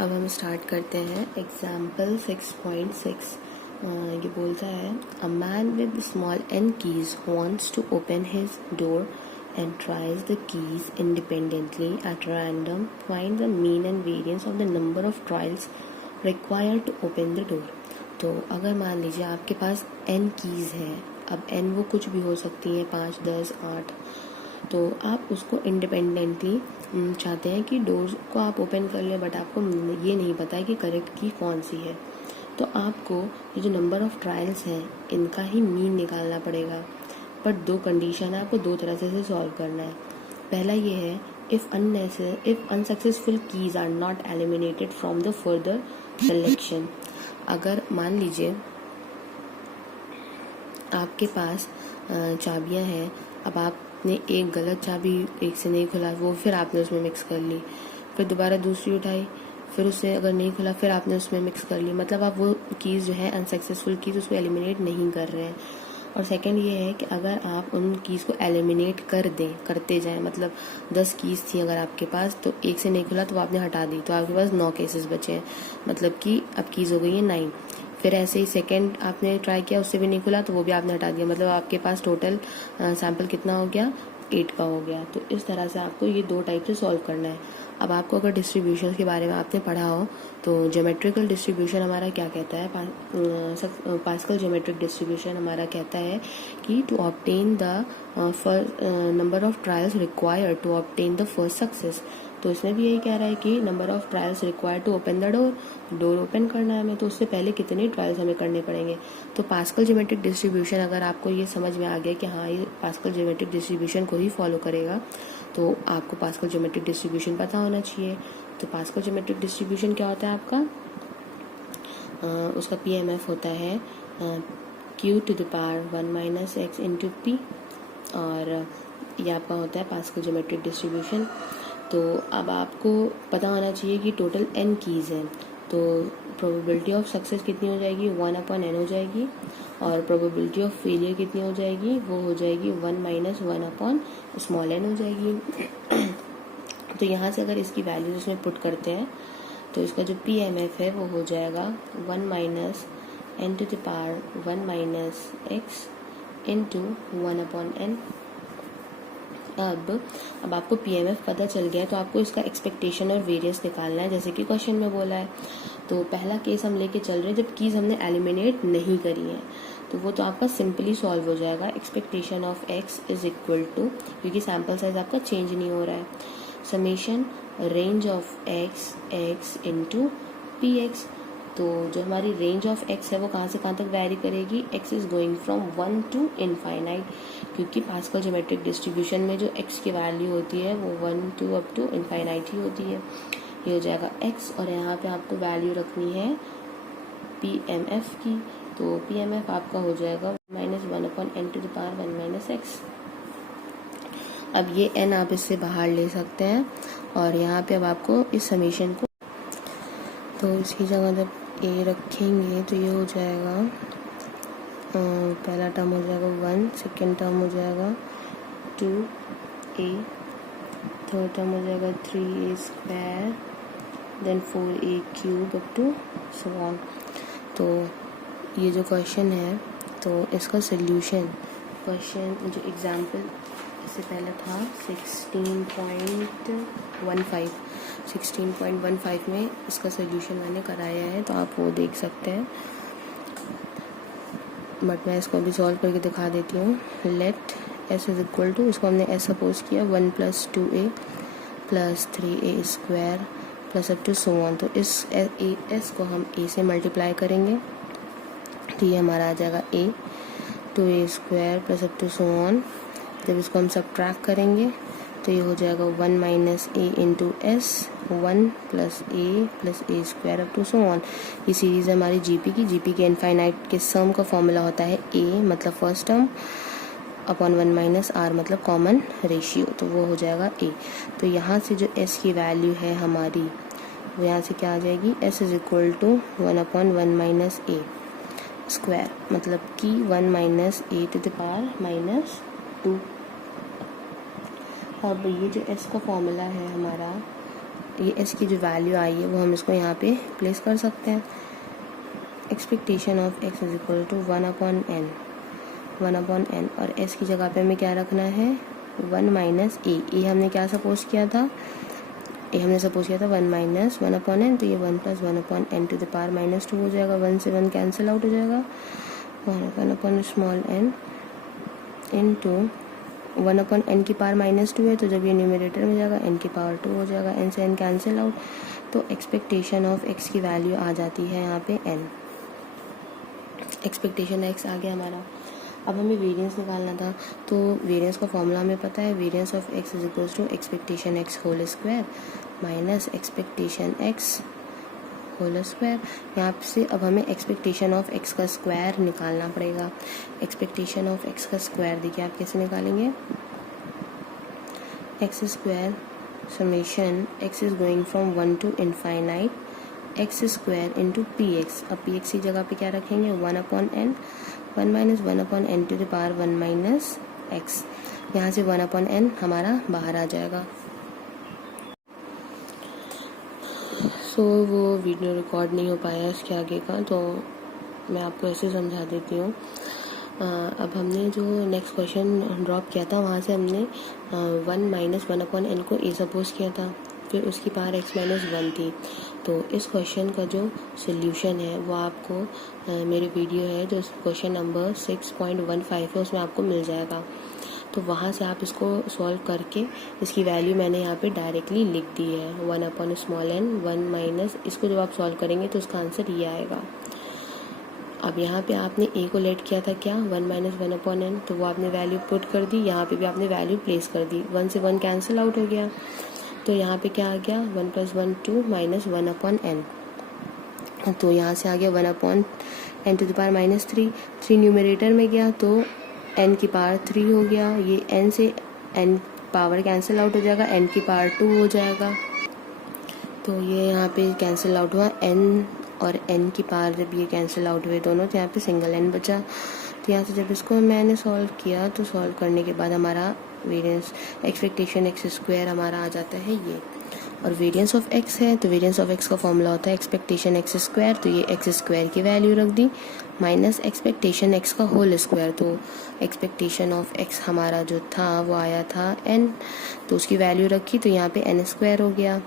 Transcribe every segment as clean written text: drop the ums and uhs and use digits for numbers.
अब हम स्टार्ट करते हैं एग्जाम्पल 6.6। ये बोलता है a man with small n keys wants to open his door and tries the keys independently at random. Find the mean and variance of the number of trials required to open the door. तो अगर मान लीजिए आपके पास n keys हैं, अब n वो कुछ भी हो सकती हैं, 5, 10, 8, तो आप उसको इंडिपेंडेंटली चाहते हैं कि डोर को आप ओपन कर लें, बट आपको ये नहीं पता है कि करेक्ट की कौन सी है। तो आपको ये जो नंबर ऑफ़ ट्रायल्स हैं इनका ही मीन निकालना पड़ेगा। बट दो कंडीशन है, आपको दो तरह से इसे सॉल्व करना है। पहला ये है if unsuccessful keys are not eliminated from the further selection. अगर मान लीजिए आपके पास चाबियां हैं, अब आपने एक गलत चाबी एक से नहीं खुला, वो फिर आपने उसमें मिक्स कर ली, फिर दोबारा दूसरी उठाई, फिर उससे अगर नहीं खुला फिर आपने उसमें मिक्स कर ली, मतलब आप वो कीज़ जो है अनसक्सेसफुल कीज़ उसको एलिमिनेट नहीं कर रहे हैं। और सेकंड ये है कि अगर आप उन कीज़ को एलिमिनेट करते जाएं, मतलब 10 कीज़ थी अगर आपके पास, तो एक से नहीं खुला तो आपने हटा दी, तो आपके पास 9 केसेस बचे हैं, मतलब कि अब कीज़ हो गई है 9। फिर ऐसे ही सेकंड आपने ट्राई किया, उससे भी नहीं खुला तो वो भी आपने हटा दिया, मतलब आपके पास टोटल सैम्पल कितना हो गया, 8 का हो गया। तो इस तरह से आपको ये दो टाइप से सॉल्व करना है। अब आपको अगर डिस्ट्रीब्यूशन के बारे में आपने पढ़ा हो तो ज्योमेट्रिकल डिस्ट्रीब्यूशन हमारा क्या कहता है, पास्कल ज्योमेट्रिक डिस्ट्रीब्यूशन हमारा कहता है कि to obtain the number of trials required to obtain the first success. तो इसमें भी यही कह रहा है कि number of trials required to open the door open करना है हमें, तो उससे पहले कितने ट्रायल्स हमें करने पड़ेंगे। तो पास्कल ज्योमेट्रिक डिस्ट्रीब्यूशन अगर आपको ये समझ में आ गया कि हाँ ये पास्कल ज्योमेट्रिक डिस्ट्रीब्यूशन को ही फॉलो करेगा, तो आपको पास्कल ज्योमेट्रिक डिस्ट्रीब्यूशन पता होना चाहिए। तो पास्कल ज्योमेट्रिक डिस्ट्रीब्यूशन क्या होता है आपका, उसका PMF होता है Q to the power 1 minus x into P, और ये आपका होता है पास्कल ज्योमेट्रिक डिस्ट्रीब्यूशन। तो अब आपको पता होना चाहिए कि टोटल n कीज़ हैं, तो प्रोबेबिलिटी ऑफ सक्सेस कितनी हो जाएगी, 1/n हो जाएगी, और प्रोबेबिलिटी ऑफ फेलियर कितनी हो जाएगी, वो हो जाएगी 1 minus 1/n हो जाएगी। तो यहाँ से अगर इसकी वैल्यूज उसमें पुट करते हैं तो इसका जो PMF है वो हो जाएगा 1 minus n to the power 1 minus x into 1/n। अब आपको PMF पता चल गया है, तो आपको इसका एक्सपेक्टेशन और वेरियंस निकालना है, जैसे कि क्वेश्चन में बोला है। तो पहला केस हम लेके चल रहे हैं जब कीज़ हमने एलिमिनेट नहीं करी है, तो वो तो आपका सिंपली सॉल्व हो जाएगा। Expectation of x is equal to, क्योंकि सैम्पल साइज आपका चेंज नहीं हो रहा है, summation range of x into px। तो जो हमारी रेंज ऑफ x है वो कहाँ से कहाँ तक वैरी करेगी, x is going from 1 to infinite, क्योंकि पास्कल ज्योमेट्रिक डिस्ट्रीब्यूशन में जो x की वैल्यू होती है वो 1 to अप टू इनफाइनाइट ही होती है। ये हो जाएगा x, और यहाँ पे आपको वैल्यू रखनी है PMF की, तो PMF आपका हो जाएगा -1/n to the power 1 minus x। अब ये n आप इससे बाहर ले सकते हैं, और यहाँ पे अब आपको इस समीशन को, तो इसकी जगह जब a रखेंगे तो ये हो जाएगा, पहला टर्म हो जाएगा 1, सेकेंड टर्म हो जाएगा 2a, थर्ड टर्म हो जाएगा 3a², then 4a cube up to so on. तो ये जो क्वेश्चन है तो इसका सोल्यूशन, क्वेश्चन जो एग्जाम्पल इससे पहले था 16.15 में इसका सोल्यूशन मैंने कराया है, तो आप वो देख सकते हैं, बट मैं इसको अभी सॉल्व करके दिखा देती हूँ। Let s is equal to, इसको हमने s सपोज किया 1 + 2a + 3a² plus up to so on. तो इस s को हम a से मल्टीप्लाई करेंगे, तो ये हमारा आ जाएगा a 2a² plus up to so on. जब इसको हम सब्ट्रैक्ट करेंगे तो ये हो जाएगा 1 minus a into s, 1 + a + a² up to so on. ये सीरीज़ है हमारी GP के इनफाइनाइट के सम का फॉर्मूला होता है a मतलब first term upon 1 minus r मतलब कॉमन रेशियो, तो वो हो जाएगा a। तो यहाँ से जो s की वैल्यू है हमारी वो यहाँ से क्या आ जाएगी, s is equal to 1/1 minus a², मतलब कि 1 minus a to the power -2। अब ये जो s का फॉर्मूला है हमारा ये एस की जो वैल्यू आई है वो हम इसको यहाँ पे प्लेस कर सकते हैं। Expectation of x is equal to 1/n, 1/n, और एस की जगह पे हमें क्या रखना है 1 माइनस ए हमने क्या सपोज किया था, ए हमने सपोज किया था 1 माइनस 1/n, तो ये 1 plus 1/n to the power -2 हो जाएगा, 1 से 1 कैंसिल आउट हो जाएगा, 1/n इंटू 1/n की पावर -2 है, तो जब ये न्यूमरेटर में जाएगा n की पावर 2 हो जाएगा, n से n कैंसिल आउट, तो एक्सपेक्टेशन ऑफ x की वैल्यू आ जाती है यहाँ पे n। एक्सपेक्टेशन x आ गया हमारा। अब हमें वेरिएंस निकालना था, तो वेरिएंस का फॉर्मूला हमें पता है, variance of x is equal to expectation x whole square minus expectation x whole square. यहाँ से अब हमें एक्सपेक्टेशन ऑफ x का स्क्वायर निकालना पड़ेगा। एक्सपेक्टेशन ऑफ x का स्क्वायर देखिए आप कैसे निकालेंगे, x square summation x is going from 1 to infinite x square into p x. अब पी एक्स की जगह पे क्या रखेंगे 1/n, 1 minus 1/n to the power 1 minus x. यहाँ से 1/n हमारा बाहर आ जाएगा। सो वो वीडियो रिकॉर्ड नहीं हो पाया इसके आगे का, तो मैं आपको ऐसे समझा देती हूँ। अब हमने जो नेक्स्ट क्वेश्चन ड्रॉप किया था वहाँ से हमने 1 माइनस 1/n को ए सपोज किया था, फिर उसकी पावर x माइनस 1 थी। तो इस क्वेश्चन का जो सोल्यूशन है वो आपको मेरे वीडियो है जो क्वेश्चन नंबर 6.15 है उसमें आपको मिल जाएगा। तो वहाँ से आप इसको सॉल्व करके इसकी वैल्यू मैंने यहाँ पे डायरेक्टली लिख दी है 1/n 1 माइनस, इसको जब आप सॉल्व करेंगे तो उसका आंसर ये आएगा। अब यहाँ पे आपने a को लेट किया था क्या 1 माइनस 1/n, तो वो आपने वैल्यू पुट कर दी, यहाँ पे भी आपने वैल्यू प्लेस कर दी, 1 से 1 कैंसिल आउट हो गया, तो यहाँ पे क्या आ गया 1 प्लस 1 2 माइनस 1/n, तो यहाँ से आ गया 1/n to the power -3, 3 numerator में गया तो n की पावर 3 हो गया, ये n से n पावर कैंसिल आउट हो जाएगा, n की पावर 2 हो जाएगा, तो ये यहाँ पे कैंसिल आउट हुआ n और n की पावर, जब ये कैंसिल आउट हुए दोनों तो यहाँ पे सिंगल n बचा। तो यहाँ से जब इसको मैंने सॉल्व किया तो सॉल्व करने के बाद हमारा वेरिएंस एक्सपेक्टेशन x स्क्वायर हमारा आ जाता है ये, और वेरिएंस ऑफ x है तो वेरिएंस ऑफ x का फॉर्मूला होता है एक्सपेक्टेशन x स्क्वायर, तो ये x स्क्वायर की वैल्यू रख दी माइनस एक्सपेक्टेशन x का होल स्क्वायर, तो एक्सपेक्टेशन ऑफ x हमारा जो था वो आया था n, तो उसकी वैल्यू रखी तो यहाँ पे n स्क्वायर हो गया,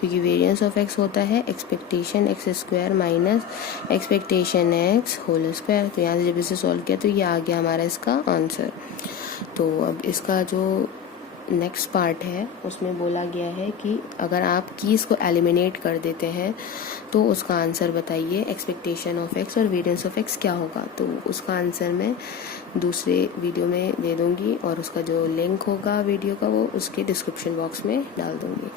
क्योंकि वेरिएंस ऑफ x होता है expectation x square minus expectation x whole square. तो यहाँ से जब इसे सॉल्व किया तो ये आ गया हमारा इसका आंसर। तो अब इसका जो नेक्स्ट पार्ट है उसमें बोला गया है कि अगर आप कीज को एलिमिनेट कर देते हैं तो उसका आंसर बताइए एक्सपेक्टेशन ऑफ x और वेरिएंस ऑफ x क्या होगा। तो उसका आंसर मैं दूसरे वीडियो में दे दूंगी और उसका जो लिंक होगा वीडियो का वो उसके डिस्क्रिप्शन बॉक्स में डाल दूंगी।